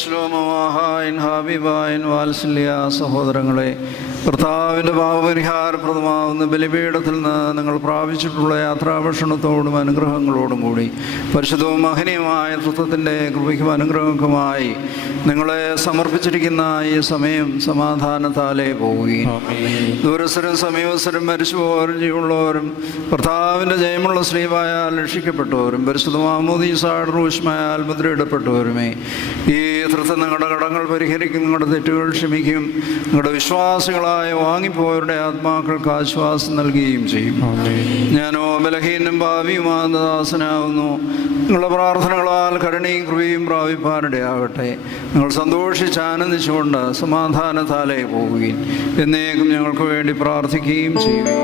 ശ്ലോമവാഹായൻ ഹാബിബായൻ വാത്സല്യ സഹോദരങ്ങളെ, കർത്താവിൻ്റെ പാപപരിഹാരപ്രദമാവുന്ന ബലിപീഠത്തിൽ നിന്ന് നിങ്ങൾ പ്രാപിച്ചിട്ടുള്ള യാത്രാഭക്ഷണത്തോടും അനുഗ്രഹങ്ങളോടും കൂടി പരിശുദ്ധവും മഹനീയമായ തൃത്വത്തിൻ്റെ കൃപയ്ക്കും അനുഗ്രഹങ്ങൾക്കുമായി നിങ്ങളെ സമർപ്പിച്ചിരിക്കുന്ന ഈ സമയം സമാധാനത്താലേ പോവുകയും ദൂരസ്ഥരും സമീപസ്ഥരും മരിച്ചുപോരും ജീവുള്ളവരും കർത്താവിൻ്റെ ജയമുള്ള സ്ലീബായാൽ രക്ഷിക്കപ്പെട്ടവരും പരിശുദ്ധ മാമോദീസായുടെ റൂഷ്മയാൽ മുദ്രയിടപ്പെട്ടവരുമേ ഈ തൃത്വം നിങ്ങളുടെ കടങ്ങൾ പരിഹരിക്കും, നിങ്ങളുടെ തെറ്റുകൾ ക്ഷമിക്കും, നിങ്ങളുടെ വിശ്വാസികളായ വാങ്ങിപ്പോയവരുടെ ആത്മാക്കൾക്ക് ആശ്വാസം നൽകുകയും ചെയ്യും. ഞാനോ ബലഹീനം ഭാവിയുമാകുന്ന ദാസനാവുന്നു. നിങ്ങളുടെ പ്രാർത്ഥനകളാൽ കരുണയും കൃപയും പ്രാപിപ്പാനിടയാകട്ടെ. നിങ്ങൾ സന്തോഷിച്ച് ആനന്ദിച്ചുകൊണ്ട് സമാധാനത്താലേ പോവുകയും എന്നേക്കും ഞങ്ങൾക്ക് വേണ്ടി പ്രാർത്ഥിക്കുകയും ചെയ്യുകയും.